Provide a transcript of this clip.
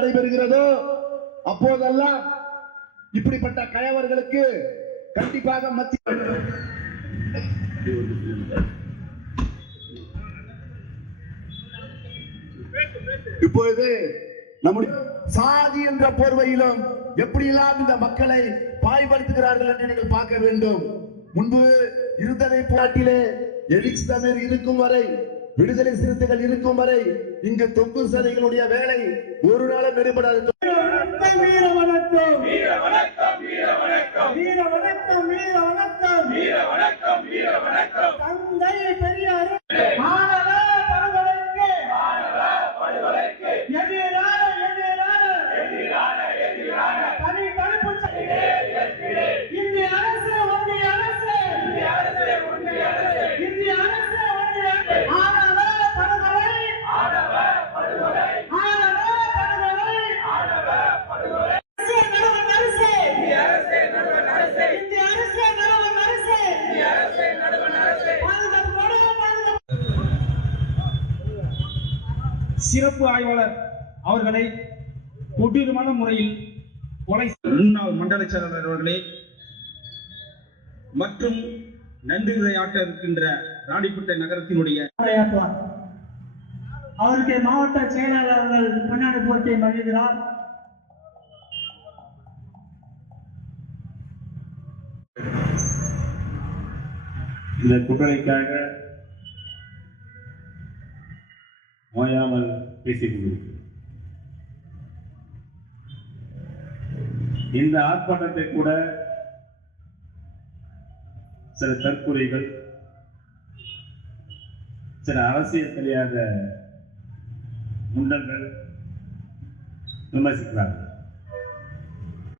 நடைபெறுகிறதோ அப்போதெல்லாம் இப்படிப்பட்ட கயவர்களுக்கு கண்டிப்பாக மத்திய இப்பொழுது நம்முடைய சாதி என்ற போர்வையிலும் எப்படியெல்லாம் இந்த மக்களை பாய்படுத்துகிறார்கள் என்று நீங்கள் பார்க்க வேண்டும். முன்பு இருந்ததை போட்டிலே எலிக்ஸ் தமிழ் இருக்கும் வரை, விடுதலை சிறுத்தைகள் இருக்கும் வரை இங்கு தொங்கு சதைகளுடைய வேலை ஒரு நாளும் வெளிப்படாது. வீர வணக்கம், வீர வணக்கம், வீர வணக்கம், வீர வணக்கம், வீர வணக்கம், வீர வணக்கம், வீர வணக்கம். தந்தை பெரியார் மாணவ படுகொலைக்கு எதிரான தனி தடுப்பு இந்திய அரசு, ஒன்றிய அரசு, இந்திய அரசு, ஒன்றிய அரசு, இந்திய அரசு, ஒன்றிய அரசு. ஆணவ படுகொலை, ஆணவ படுகொலை, ஆணவ படுகொலை, ஆணவ படுகொலை. நடுவண் அரசு, இந்திய அரசு, நடுவண் அரசு, இந்திய அரசு, நடுவண் அரசு, இந்திய அரசு, நடுவண் அரசு. சிறப்பு ஆய்வாளர் அவர்களை கொடூரமான முறையில் கொலை முன்னாள் மண்டல செயலாளர் அவர்களே மற்றும் நன்றியுரையாற்ற இருக்கின்ற ராணிப்பேட்டை நகரத்தினுடைய அவருக்கு மாவட்ட செயலாளர்கள் பொன்னாடு போட்டியை வழங்குகிறார். இந்த கூட்டணிக்காக ஓயாமல் பேசிக் கொண்டிருக்கிறது. இந்த ஆர்ப்பாட்டத்தை கூட சில தற்கொலைகள், சில அரசியல் தெரியாத முண்டர்கள் விமர்சிக்கிறார்கள்.